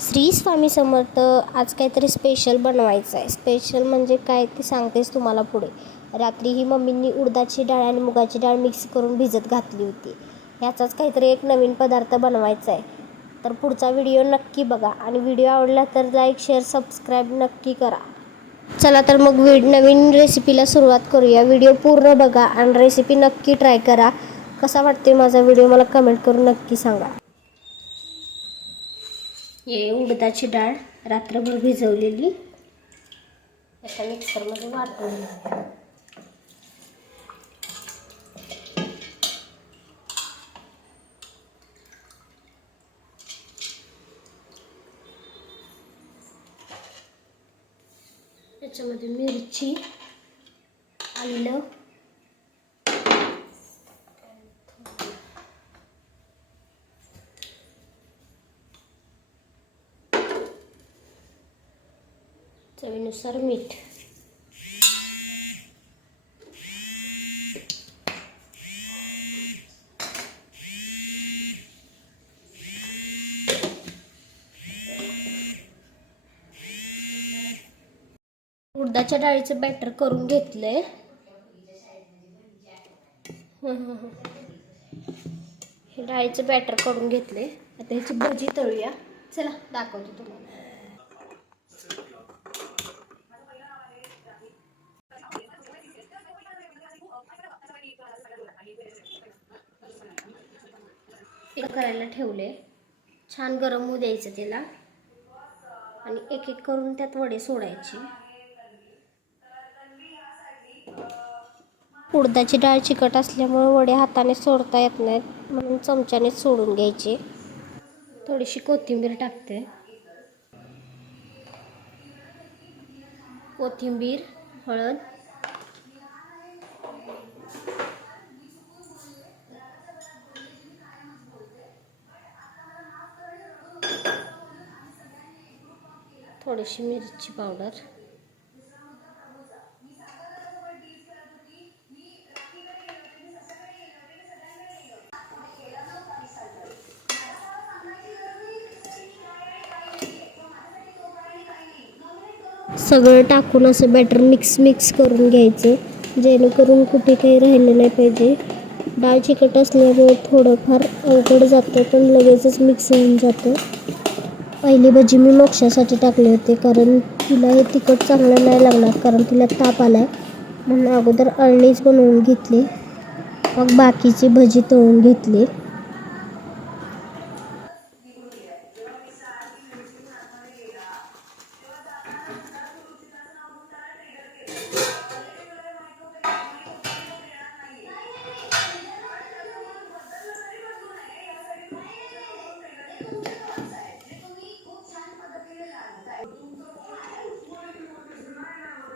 श्री स्वामी समर्थ. आज काहीतरी स्पेशल बनवायचं आहे. स्पेशल म्हणजे काय ते सांगतेच तुम्हाला पुढे. रात्री ही मम्मींनी उडदाची डाळ आणि मुगाची डाळ मिक्स करून भिजत घातली होती. ह्याचाच काहीतरी एक नवीन पदार्थ बनवायचा आहे. तर पुढचा व्हिडिओ नक्की बघा आणि व्हिडिओ आवडला तर लाईक शेअर सबस्क्राईब नक्की करा. चला तर मग नवीन रेसिपीला सुरुवात करूया. व्हिडिओ पूर्ण बघा आणि रेसिपी नक्की ट्राय करा. कसा वाटते माझा व्हिडिओ मला कमेंट करून नक्की सांगा. हे उडदाची डाळ रात्रभर भिजवलेली एका मिक्सरमध्ये वाटून त्याच्यामध्ये मिरची, आलं, चवीनुसार मीठ, उडदाच्या डाळीचं बॅटर करून घेतलंय. हे डाळीचं बॅटर करून घेतले. आता ह्याची भजी तळूया. चला दाखवते तुम्हाला. ते करायला ठेवले. छान गरम होऊ द्यायचं त्याला आणि एक एक करून त्यात वडे सोडायचे. उडदाची डाळ चिकट असल्यामुळे वडे हाताने सोडता येत नाहीत म्हणून चमच्याने सोडून घ्यायचे. थोडीशी कोथिंबीर टाकते. कोथिंबीर, हळद, थोडीशी मिरची पावडर, सगळं टाकून असं बॅटर मिक्स करून घ्यायचं जेणेकरून कुठे काही राहिलं नाही पाहिजे. डाळ चिकट असल्यामुळे थोडंफार अवघड जातं पण लगेचच मिक्स होऊन जातं. पहिली भजी मी मोक्षासाठी टाकले होते कारण तिला हे तिखट चांगलं नाही लागणार कारण तिला ताप आला आहे म्हणून अगोदर अळणीच बनवून घेतली. मग बाकीची भजी तळून घेतली.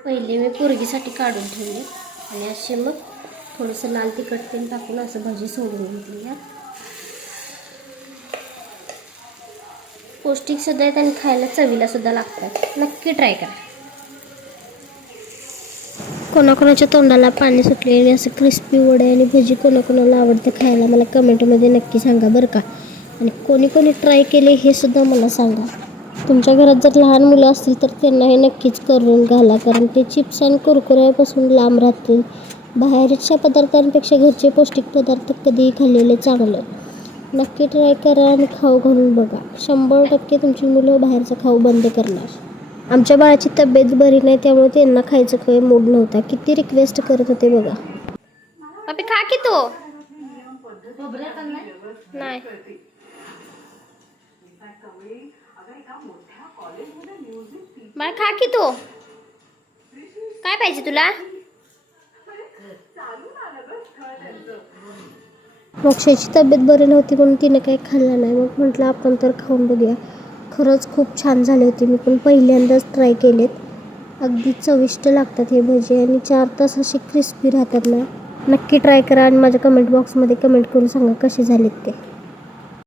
पहिले मी पोरगीसाठी काढून ठेवले आणि असे मग थोडंसं लाल तिखट तेल टाकून असं भाजी सोडून घेतली. पौष्टिक सुद्धा आहेत आणि खायला चवीला सुद्धा लागतात. नक्की ट्राय करा. कोणाकोणाच्या तोंडाला पाणी सुटलेले असं क्रिस्पी वडे आणि भजी कोणाकोणाला आवडतं खायला मला कमेंटमध्ये नक्की सांगा बरं का. आणि कोणी कोणी ट्राय केले हे सुद्धा मला सांगा. तुमच्या घरात जर लहान मुलं असतील तर त्यांना हे नक्कीच करून घाला कारण ते चिप्स आणि कुरकुऱ्यापासून लांब राहतील. बाहेरच्या पदार्थांपेक्षा घरचे पौष्टिक पदार्थ कधीही खाल्लेले चांगलं. नक्की ट्राय करा आणि खाऊ घालून बघा. 100% तुमची मुलं बाहेरचं खाऊ बंद करणार. आमच्या बाळाची तब्येत बरी नाही त्यामुळे त्यांना खायचं काही मूड नव्हता. किती रिक्वेस्ट करत होते बघा. अबे खा की तो नाही. बाळ खा की तो. काय पाहिजे तुला? मोक्षाची तब्येत बरी नव्हती म्हणून तिने काही खाल्लं नाही. मग म्हटलं आपण तर खाऊन बघूया. खरंच खूप छान झाले होते. मी पण पहिल्यांदाच ट्राय केलेत. अगदी चविष्ट लागतात हे भजी आणि 4 तास असे क्रिस्पी राहतात ना. नक्की ट्राय करा आणि माझ्या कमेंट बॉक्समध्ये कमेंट करून सांगा कसे झालेत ते.